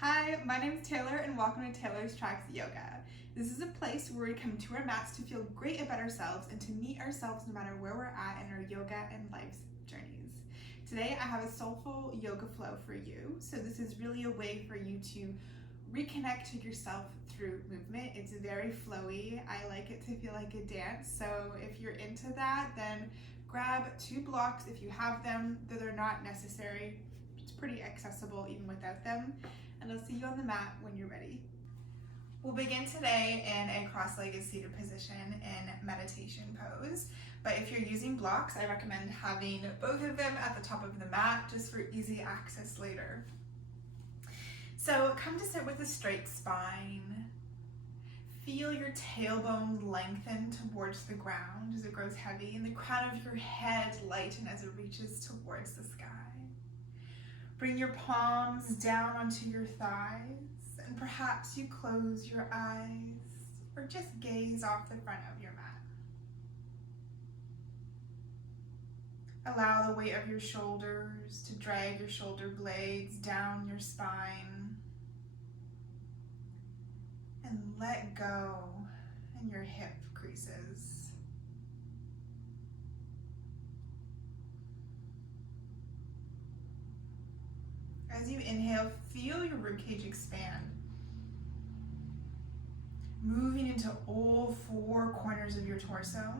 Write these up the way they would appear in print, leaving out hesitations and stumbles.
Hi, my name is Taylor and welcome to Taylor's Tracks Yoga. This is a place where we come to our mats to feel great about ourselves and to meet ourselves no matter where we're at in our yoga and life's journeys. Today I have a soulful yoga flow for you. So this is really a way for you to reconnect to yourself through movement. It's very flowy. I like it to feel like a dance. So if you're into that, then grab 2 blocks if you have them, though they're not necessary. It's pretty accessible even without them. And I'll see you on the mat when you're ready. We'll begin today in a cross-legged seated position in meditation pose. But if you're using blocks, I recommend having both of them at the top of the mat just for easy access later. So come to sit with a straight spine. Feel your tailbone lengthen towards the ground as it grows heavy, and the crown of your head lighten as it reaches towards the sky. Bring your palms down onto your thighs, and perhaps you close your eyes or just gaze off the front of your mat. Allow the weight of your shoulders to drag your shoulder blades down your spine, and let go in your hip creases. As you inhale, feel your ribcage expand, moving into all 4 corners of your torso.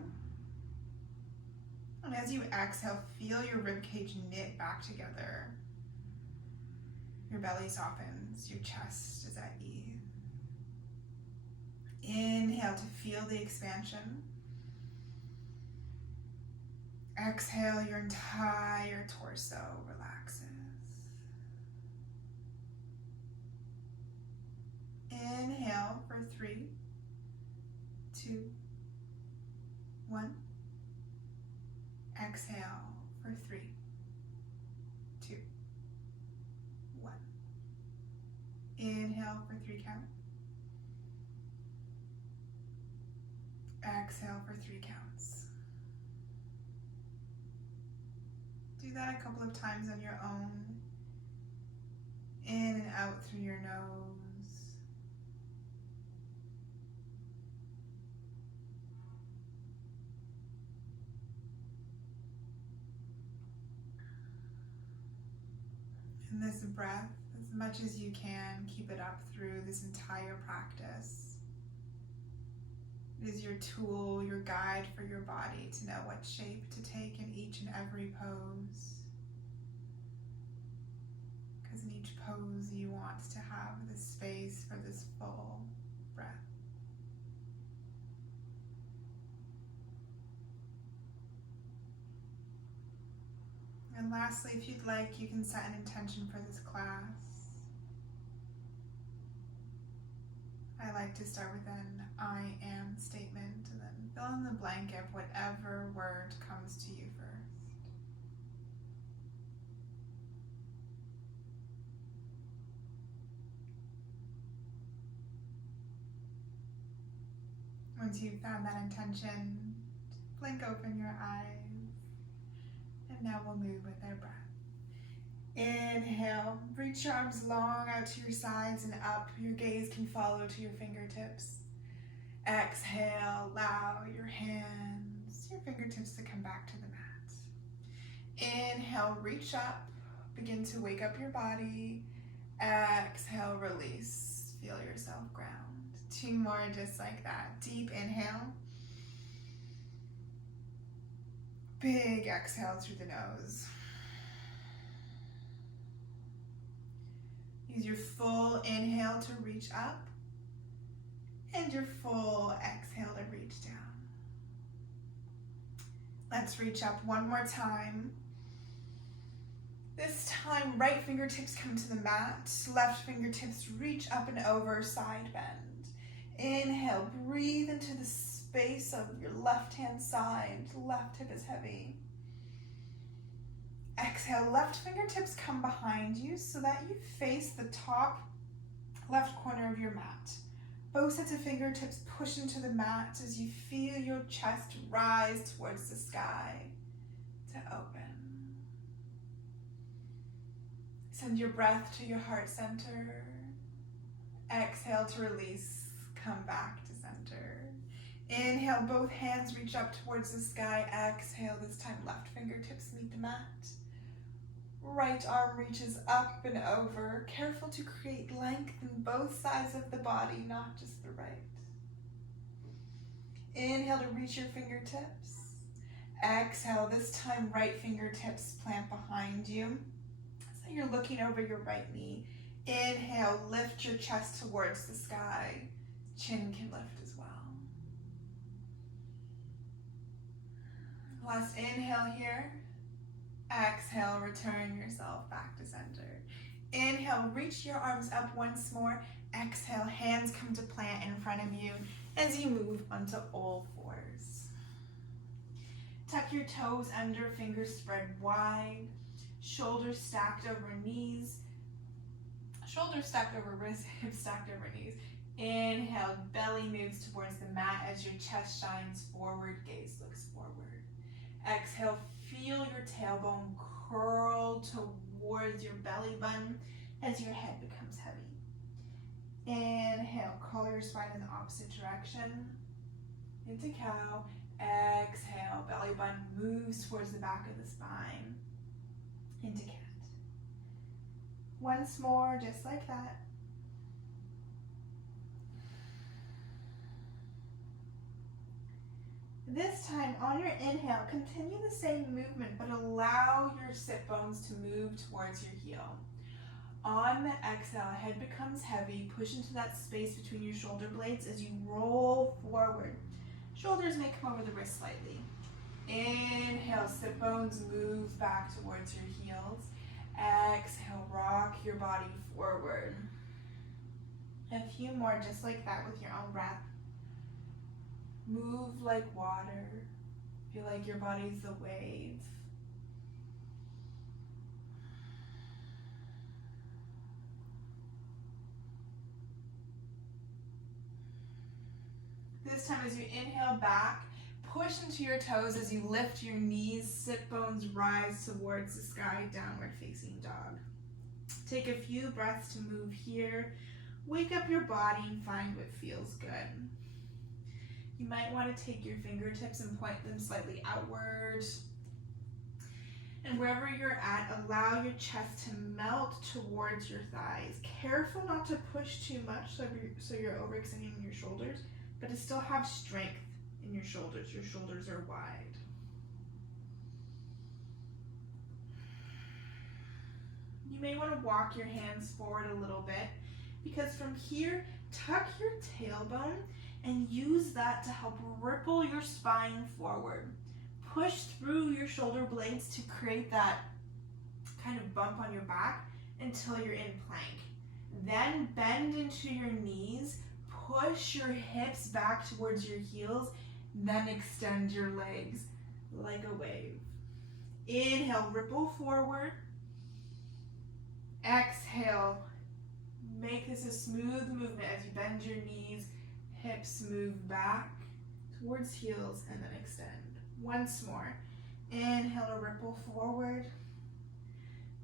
And as you exhale, feel your ribcage knit back together. Your belly softens, your chest is at ease. Inhale to feel the expansion. Exhale, your entire torso relaxes. Inhale for 3, 2, 1. Exhale for 3, 2, 1. Inhale for 3 count. Exhale for 3 counts. Do that a couple of times on your own. In and out through your nose. And this breath, as much as you can, keep it up through this entire practice. It is your tool, your guide for your body to know what shape to take in each and every pose. Because in each pose you want to have the space for this full breath. And lastly, if you'd like, you can set an intention for this class. I like to start with an I am statement and then fill in the blank of whatever word comes to you first. Once you've found that intention, blink open your eyes. And now we'll move with our breath. Inhale, reach your arms long out to your sides and up. Your gaze can follow to your fingertips. Exhale, allow your hands, your fingertips to come back to the mat. Inhale, reach up, begin to wake up your body. Exhale, release, feel yourself ground. 2 more just like that. Deep inhale. Big exhale through the nose. Use your full inhale to reach up and your full exhale to reach down. Let's reach up one more time. This time, right fingertips come to the mat, left fingertips reach up and over, side bend. Inhale, breathe into the space of your left hand side. Left hip is heavy. Exhale, left fingertips come behind you so that you face the top left corner of your mat. Both sets of fingertips push into the mat as you feel your chest rise towards the sky to open. Send your breath to your heart center. Exhale to release, come back to center. Inhale, both hands reach up towards the sky. Exhale, this time left fingertips meet the mat. Right arm reaches up and over. Careful to create length in both sides of the body, not just the right. Inhale to reach your fingertips. Exhale, this time right fingertips plant behind you. So you're looking over your right knee. Inhale, lift your chest towards the sky. Chin can lift as well. Last inhale here. Exhale, return yourself back to center. Inhale, reach your arms up once more. Exhale, hands come to plant in front of you as you move onto all fours. Tuck your toes under, fingers spread wide. Shoulders stacked over knees. Shoulders stacked over wrists, hips stacked over knees. Inhale, belly moves towards the mat as your chest shines forward, gaze looks forward. Exhale, feel your tailbone curl towards your belly button as your head becomes heavy. Inhale, curl your spine in the opposite direction. Into cow. Exhale, belly button moves towards the back of the spine. Into cat. Once more, just like that. This time, on your inhale, continue the same movement, but allow your sit bones to move towards your heel. On the exhale, head becomes heavy. Push into that space between your shoulder blades as you roll forward. Shoulders may come over the wrist slightly. Inhale, sit bones move back towards your heels. Exhale, rock your body forward. A few more just like that with your own breath. Move like water. Feel like your body's the wave. This time as you inhale back, push into your toes as you lift your knees, sit bones rise towards the sky, downward facing dog. Take a few breaths to move here. Wake up your body and find what feels good. You might want to take your fingertips and point them slightly outward. And wherever you're at, allow your chest to melt towards your thighs. Careful not to push too much so you're overextending your shoulders, but to still have strength in your shoulders. Your shoulders are wide. You may want to walk your hands forward a little bit because from here, tuck your tailbone and use that to help ripple your spine forward. Push through your shoulder blades to create that kind of bump on your back until you're in plank. Then bend into your knees, push your hips back towards your heels, then extend your legs like a wave. Inhale, ripple forward. Exhale, make this a smooth movement as you bend your knees, hips move back towards heels, and then extend. Once more. Inhale to ripple forward,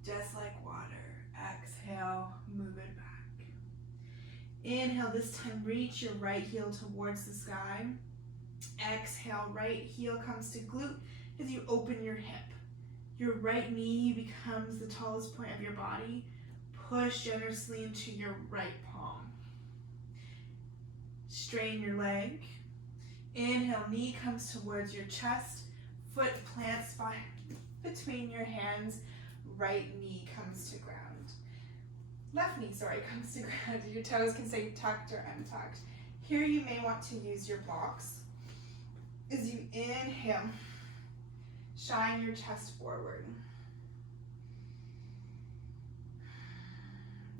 just like water. Exhale, move it back. Inhale, this time reach your right heel towards the sky. Exhale, right heel comes to glute as you open your hip. Your right knee becomes the tallest point of your body. Push generously into your right palm. Strain your leg. Inhale, knee comes towards your chest. Foot plants between your hands. Right knee comes to ground. Left knee, comes to ground. Your toes can stay tucked or untucked. Here you may want to use your blocks. As you inhale, shine your chest forward.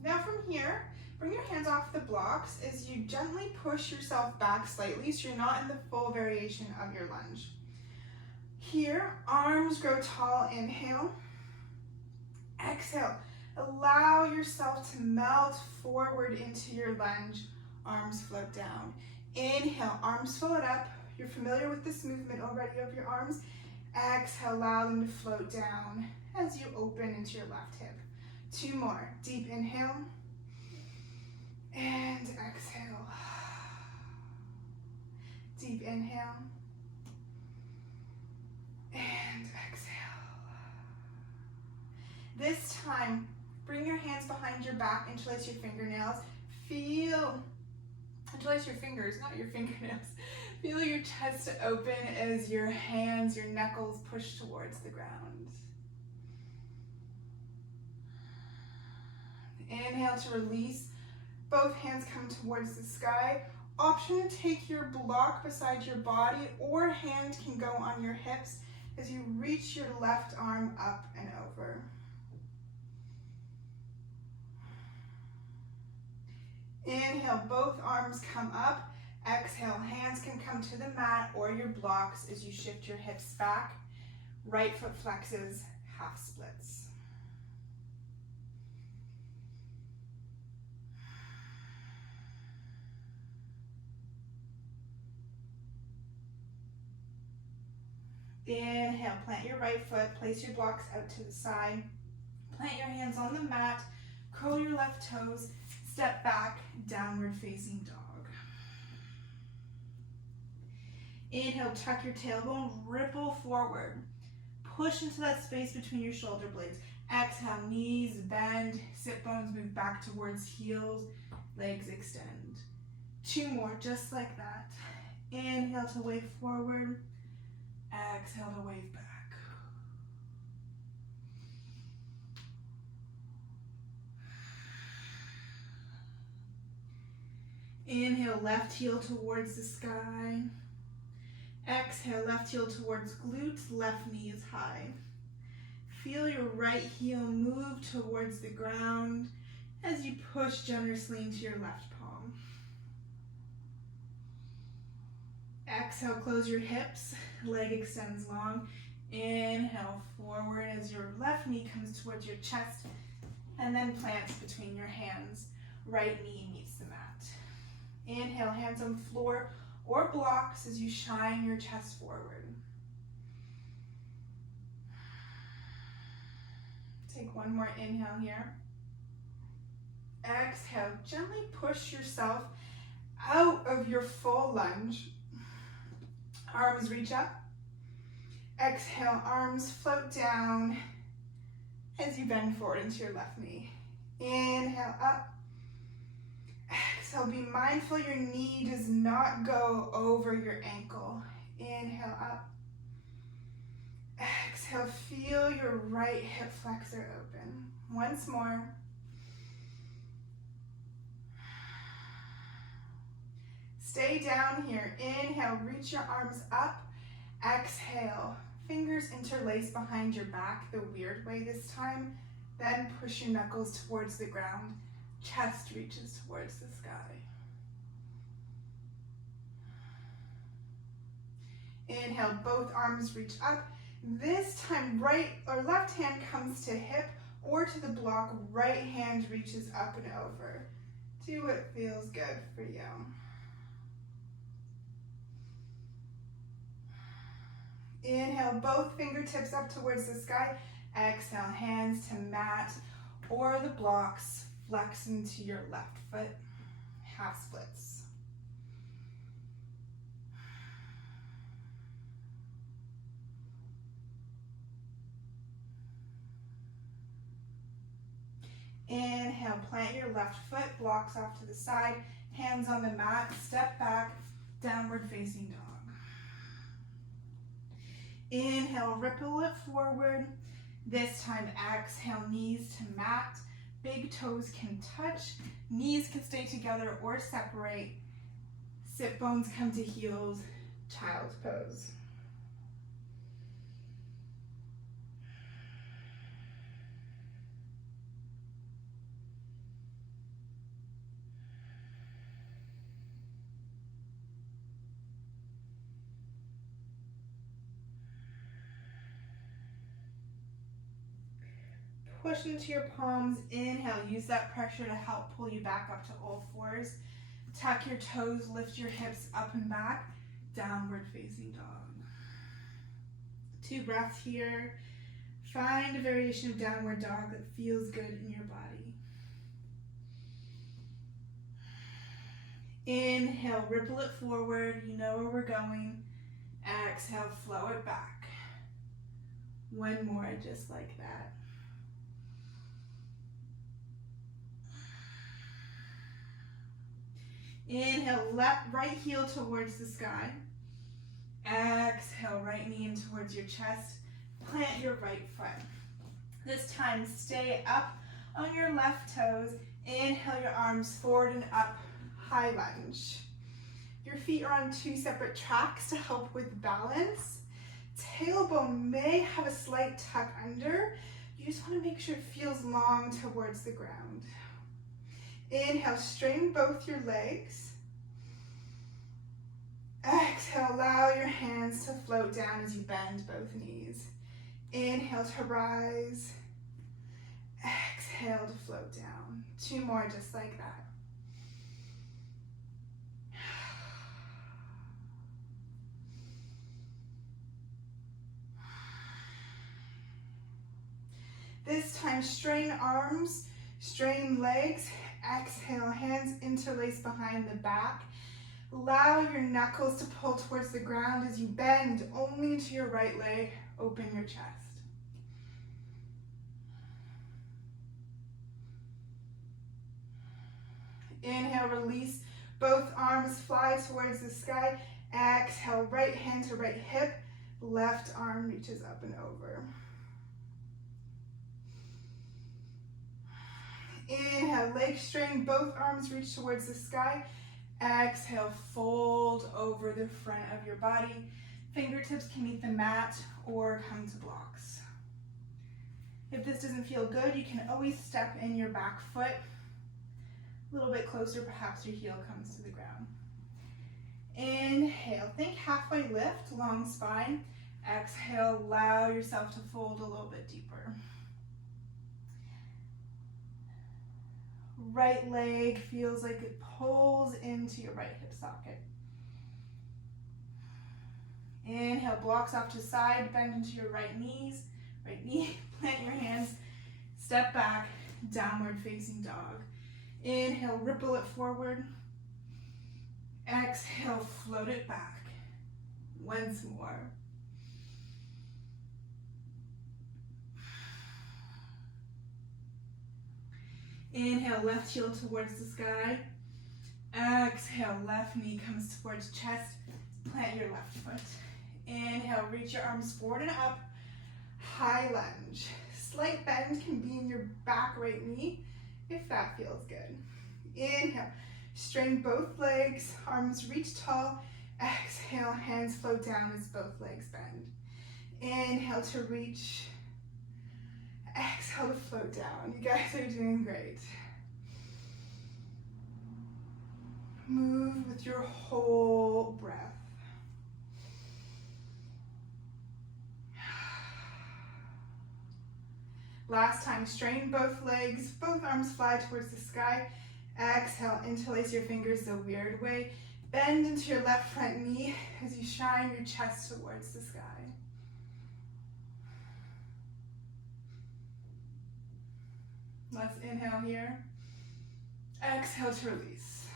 Now from here, bring your hands off the blocks as you gently push yourself back slightly so you're not in the full variation of your lunge. Here, arms grow tall, inhale. Exhale, allow yourself to melt forward into your lunge, arms float down. Inhale, arms float up. You're familiar with this movement already of your arms. Exhale, allow them to float down as you open into your left hip. Two more. Deep inhale. And And exhale. Deep inhale. And exhale. This time, bring your hands behind your back, interlace your fingernails. Interlace your fingers, not your fingernails. Feel your chest open as your hands, your knuckles push towards the ground. Inhale to release. Both hands come towards the sky. Option to take your block beside your body, or hand can go on your hips as you reach your left arm up and over. Inhale, both arms come up. Exhale, hands can come to the mat or your blocks as you shift your hips back. Right foot flexes, half splits. Inhale, plant your right foot, place your blocks out to the side. Plant your hands on the mat, curl your left toes, step back, downward facing dog. Inhale, tuck your tailbone, ripple forward. Push into that space between your shoulder blades. Exhale, knees bend, sit bones move back towards heels, legs extend. 2 more, just like that. Inhale to wave forward. Exhale to wave back. Inhale, left heel towards the sky. Exhale, left heel towards glutes, left knee is high. Feel your right heel move towards the ground as you push generously into your left palm. Exhale, close your hips, leg extends long. Inhale, forward as your left knee comes towards your chest and then plants between your hands. Right knee meets the mat. Inhale, hands on the floor or blocks as you shine your chest forward. Take 1 more inhale here. Exhale, gently push yourself out of your full lunge. Arms reach up. Exhale, arms float down as you bend forward into your left knee. Inhale, up. Exhale, be mindful your knee does not go over your ankle. Inhale, up. Exhale, feel your right hip flexor open. Once more. Stay down here. Inhale, reach your arms up. Exhale, fingers interlace behind your back the weird way this time. Then push your knuckles towards the ground. Chest reaches towards the sky. Inhale, both arms reach up. This time, right or left hand comes to hip or to the block. Right hand reaches up and over. Do what feels good for you. Inhale, both fingertips up towards the sky. Exhale, hands to mat or the blocks. Flex into your left foot, half splits. Inhale, plant your left foot, blocks off to the side, hands on the mat, step back, downward facing dog. Inhale, ripple it forward. This time, exhale, knees to mat. Big toes can touch, knees can stay together or separate. Sit bones come to heels, child's pose. Push into your palms. Inhale, use that pressure to help pull you back up to all fours. Tuck your toes, lift your hips up and back, downward facing dog. 2 breaths here. Find a variation of downward dog that feels good in your body. Inhale, ripple it forward. You know where we're going. Exhale, flow it back. One more, just like that. Inhale, left, right heel towards the sky. Exhale, right knee in towards your chest. Plant your right foot. This time, stay up on your left toes. Inhale your arms forward and up, high lunge. Your feet are on two separate tracks to help with balance. Tailbone may have a slight tuck under. You just want to make sure it feels long towards the ground. Inhale, straighten both your legs. Exhale, allow your hands to float down as you bend both knees. Inhale to rise. Exhale to float down. Two more just like that. This time, straighten arms, straighten legs. Exhale, hands interlace behind the back. Allow your knuckles to pull towards the ground as you bend only to your right leg. Open your chest. Inhale, release. Both arms fly towards the sky. Exhale, right hand to right hip. Left arm reaches up and over. Inhale, legs straighten, both arms reach towards the sky. Exhale, fold over the front of your body. Fingertips can meet the mat or come to blocks. If this doesn't feel good, you can always step in your back foot. A little bit closer, perhaps your heel comes to the ground. Inhale, think halfway lift, long spine. Exhale, allow yourself to fold a little bit deeper. Right leg feels like it pulls into your right hip socket. Inhale, blocks off to side, bend into your right knees, right knee, plant your hands, step back, downward facing dog. Inhale, ripple it forward. Exhale, float it back. Once more. Inhale, left heel towards the sky. Exhale, left knee comes towards chest. Plant your left foot. Inhale, reach your arms forward and up. High lunge. Slight bend can be in your back right knee if that feels good. Inhale, straighten both legs, arms reach tall. Exhale, hands float down as both legs bend. Inhale to reach. Exhale to float down. You guys are doing great. Move with your whole breath. Last time, straighten both legs, both arms fly towards the sky. Exhale, interlace your fingers the weird way. Bend into your left front knee as you shine your chest towards the sky. Let's inhale here. Exhale to release.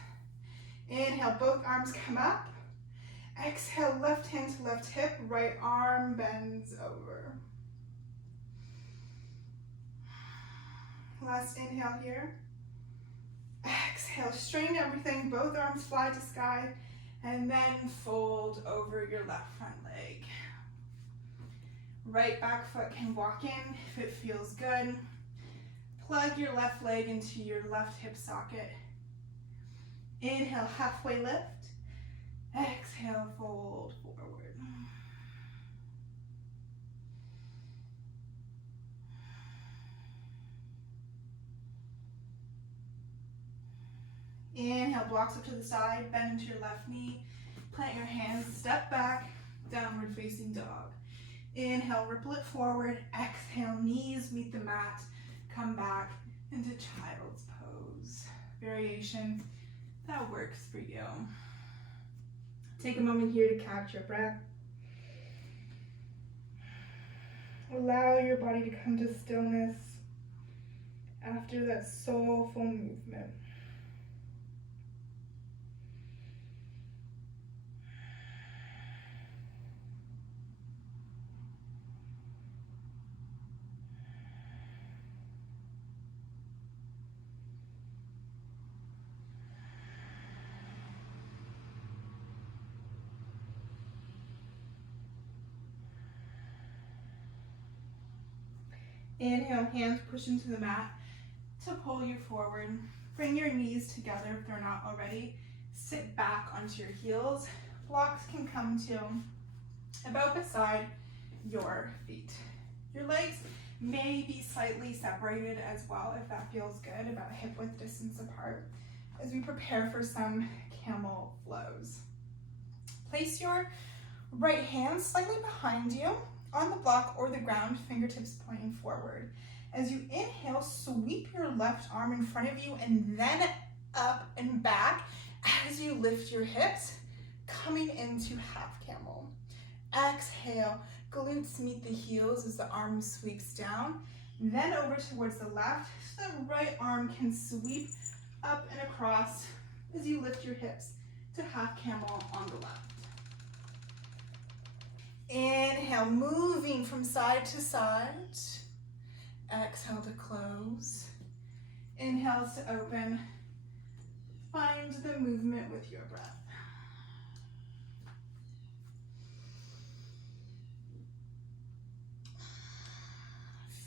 Inhale, both arms come up. Exhale, left hand to left hip, right arm bends over. Last inhale here. Exhale, straighten everything, both arms fly to sky, and then fold over your left front leg. Right back foot can walk in if it feels good. Plug your left leg into your left hip socket. Inhale, halfway lift. Exhale, fold forward. Inhale, blocks up to the side, bend into your left knee. Plant your hands, step back, downward facing dog. Inhale, ripple it forward. Exhale, knees meet the mat. Come back into child's pose. Variation that works for you. Take a moment here to catch your breath. Allow your body to come to stillness after that soulful movement. Inhale, hands push into the mat to pull you forward. Bring your knees together if they're not already. Sit back onto your heels. Blocks can come to about beside your feet. Your legs may be slightly separated as well if that feels good, about hip width distance apart, as we prepare for some camel flows. Place your right hand slightly behind you on the block or the ground, fingertips pointing forward. As you inhale, sweep your left arm in front of you and then up and back as you lift your hips, coming into half camel. Exhale, glutes meet the heels as the arm sweeps down, then over towards the left so the right arm can sweep up and across as you lift your hips to half camel on the left. Inhale, moving from side to side. Exhale to close. Inhale to open. Find the movement with your breath.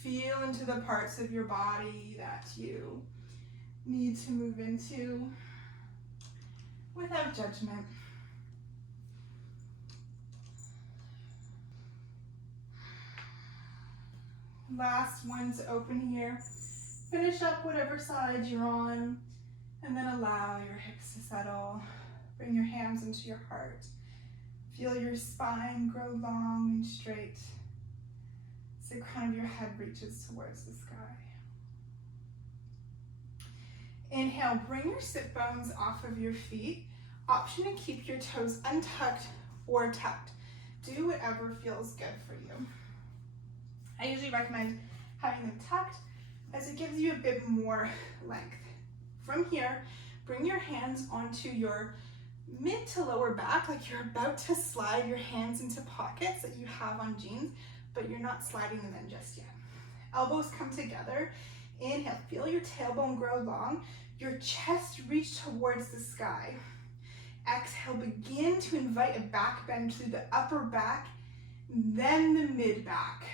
Feel into the parts of your body that you need to move into without judgment. Last one to open here. Finish up whatever side you're on, and then allow your hips to settle. Bring your hands into your heart. Feel your spine grow long and straight as the crown of your head reaches towards the sky. Inhale, bring your sit bones off of your feet. Option to keep your toes untucked or tucked. Do whatever feels good for you. I usually recommend having them tucked as it gives you a bit more length. From here, bring your hands onto your mid to lower back, like you're about to slide your hands into pockets that you have on jeans, but you're not sliding them in just yet. Elbows come together. Inhale, feel your tailbone grow long, your chest reach towards the sky. Exhale, begin to invite a back bend through the upper back, then the mid back.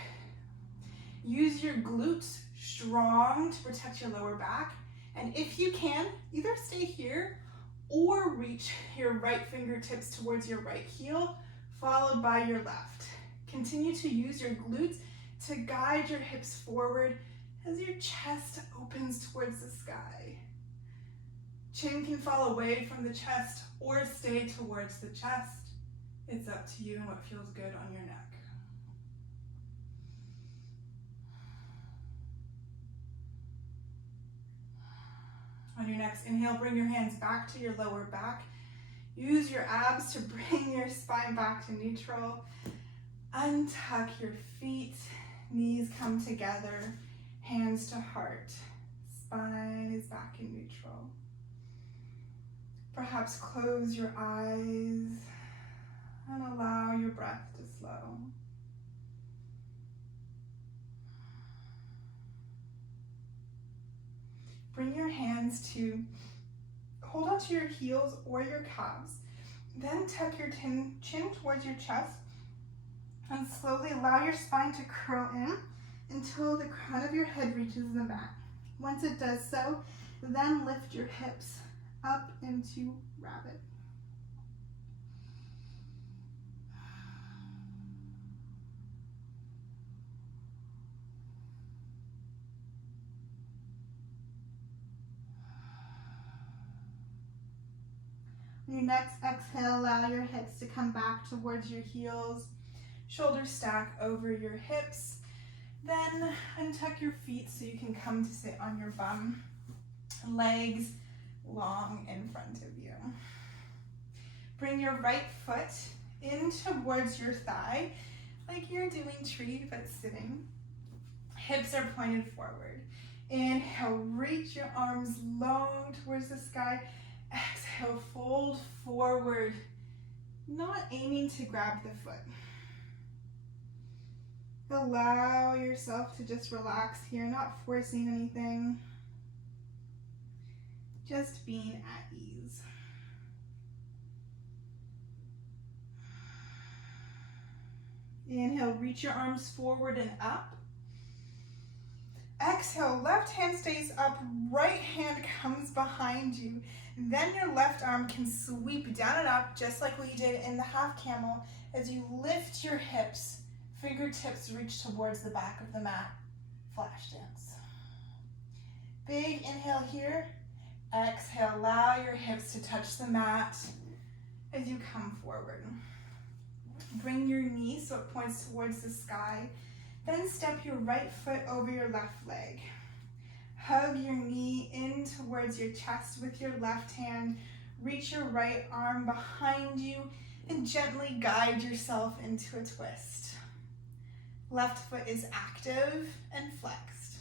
Use your glutes strong to protect your lower back. And if you can, either stay here or reach your right fingertips towards your right heel, followed by your left. Continue to use your glutes to guide your hips forward as your chest opens towards the sky. Chin can fall away from the chest or stay towards the chest. It's up to you and what feels good on your neck. On your next inhale, bring your hands back to your lower back. Use your abs to bring your spine back to neutral. Untuck your feet, knees come together, hands to heart. Spine is back in neutral. Perhaps close your eyes and allow your breath to slow. Bring your hands to hold onto your heels or your calves. Then tuck your chin towards your chest and slowly allow your spine to curl in until the crown of your head reaches the mat. Once it does so, then lift your hips up into rabbit. On your next exhale, allow your hips to come back towards your heels. Shoulders stack over your hips. Then untuck your feet so you can come to sit on your bum. Legs long in front of you. Bring your right foot in towards your thigh, like you're doing tree but sitting. Hips are pointed forward. Inhale, reach your arms long towards the sky. Exhale, fold forward, not aiming to grab the foot. Allow yourself to just relax here, not forcing anything, just being at ease. Inhale, reach your arms forward and up. Exhale, left hand stays up, right hand comes behind you. Then your left arm can sweep down and up, just like what you did in the half camel, as you lift your hips, fingertips reach towards the back of the mat. Flash dance. Big inhale here. Exhale, allow your hips to touch the mat as you come forward. Bring your knee so it points towards the sky. Then step your right foot over your left leg. Hug your knee in towards your chest with your left hand. Reach your right arm behind you and gently guide yourself into a twist. Left foot is active and flexed.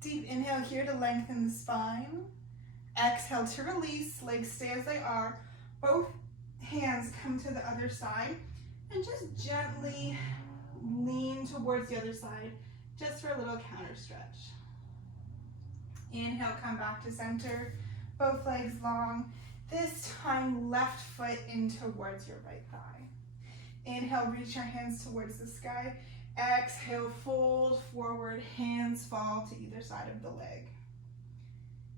Deep inhale here to lengthen the spine. Exhale to release, legs stay as they are. Both hands come to the other side and just gently lean towards the other side just for a little counter stretch. Inhale, come back to center, both legs long. This time, left foot in towards your right thigh. Inhale, reach your hands towards the sky. Exhale, fold forward, hands fall to either side of the leg.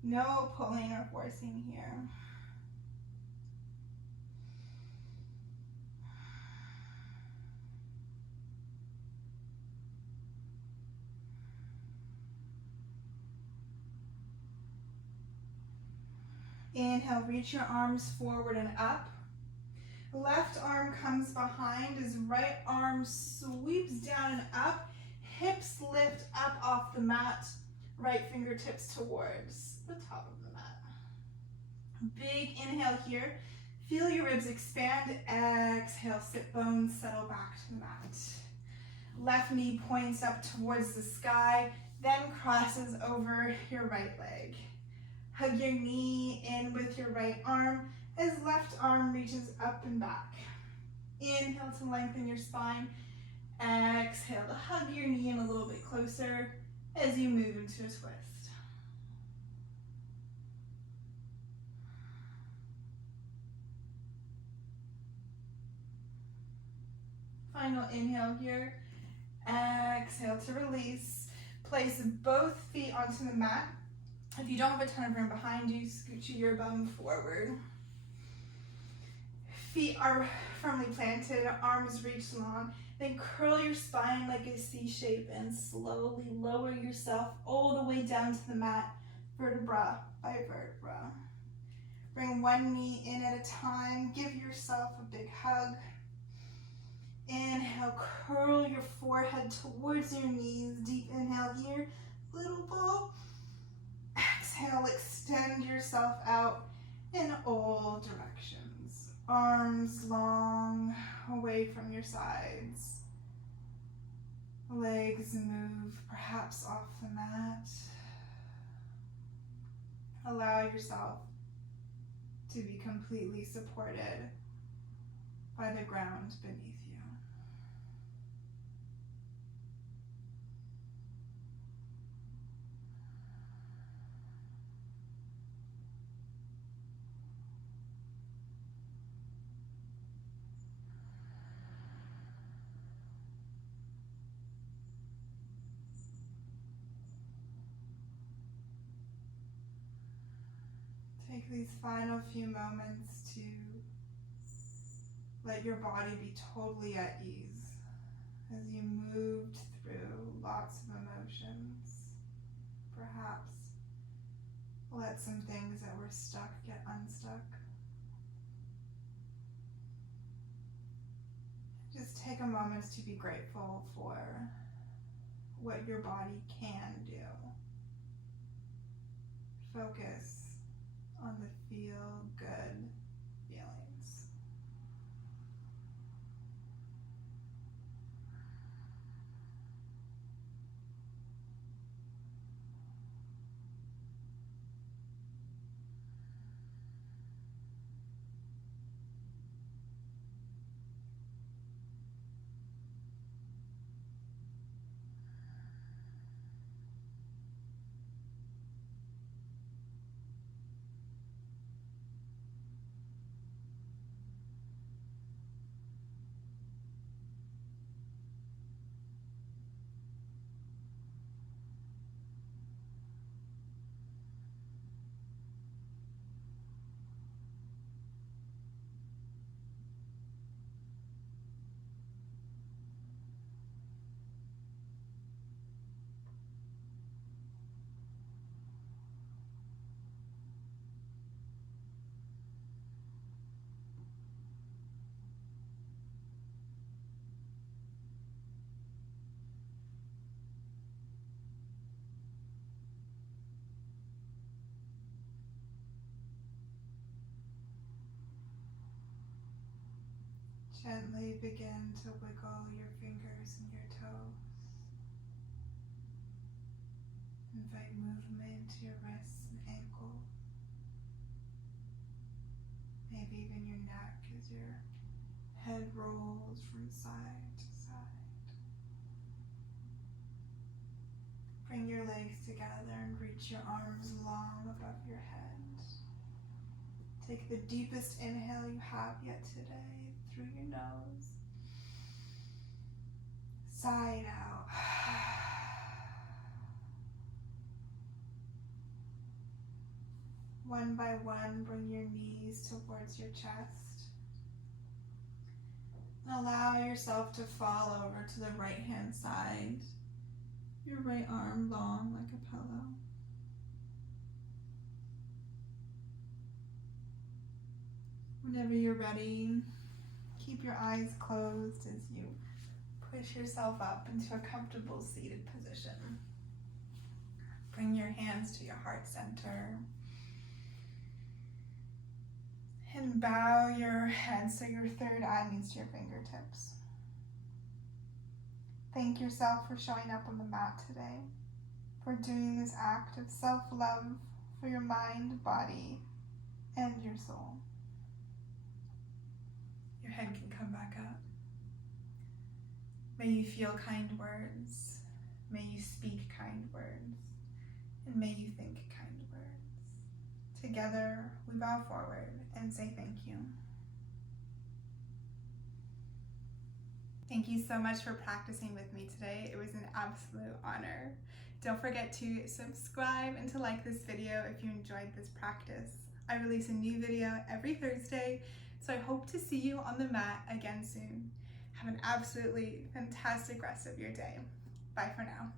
No pulling or forcing here. Inhale, reach your arms forward and up. Left arm comes behind as right arm sweeps down and up. Hips lift up off the mat. Right fingertips towards the top of the mat. Big inhale here. Feel your ribs expand. Exhale, sit bones settle back to the mat. Left knee points up towards the sky, then crosses over your right leg. Hug your knee in with your right arm as left arm reaches up and back. Inhale to lengthen your spine. Exhale to hug your knee in a little bit closer as you move into a twist. Final inhale here. Exhale to release. Place both feet onto the mat. If you don't have a ton of room behind you, scooch your bum forward. Feet are firmly planted, arms reach long. Then curl your spine like a C shape and slowly lower yourself all the way down to the mat, vertebra by vertebra. Bring one knee in at a time. Give yourself a big hug. Inhale, curl your forehead towards your knees. Deep inhale here, little ball. Exhale, extend yourself out in all directions. Arms long, away from your sides. Legs move perhaps off the mat. Allow yourself to be completely supported by the ground beneath you. Take these final few moments to let your body be totally at ease as you moved through lots of emotions. Perhaps let some things that were stuck get unstuck. Just take a moment to be grateful for what your body can do. Focus on the feel-good feelings. Gently begin to wiggle your fingers and your toes. Invite movement to your wrists and ankles. Maybe even your neck as your head rolls from side to side. Bring your legs together and reach your arms long above your head. Take the deepest inhale you have yet today through your nose. Sigh it out. One by one, bring your knees towards your chest. And allow yourself to fall over to the right-hand side. Your right arm long like a pillow. Whenever you're ready, keep your eyes closed as you push yourself up into a comfortable seated position. Bring your hands to your heart center. And bow your head so your third eye meets your fingertips. Thank yourself for showing up on the mat today, for doing this act of self-love for your mind, body, and your soul. Your head can come back up. May you feel kind words. May you speak kind words. And may you think kind words. Together, we bow forward and say thank you. Thank you so much for practicing with me today. It was an absolute honor. Don't forget to subscribe and to like this video if you enjoyed this practice. I release a new video every Thursday, so I hope to see you on the mat again soon. Have an absolutely fantastic rest of your day. Bye for now.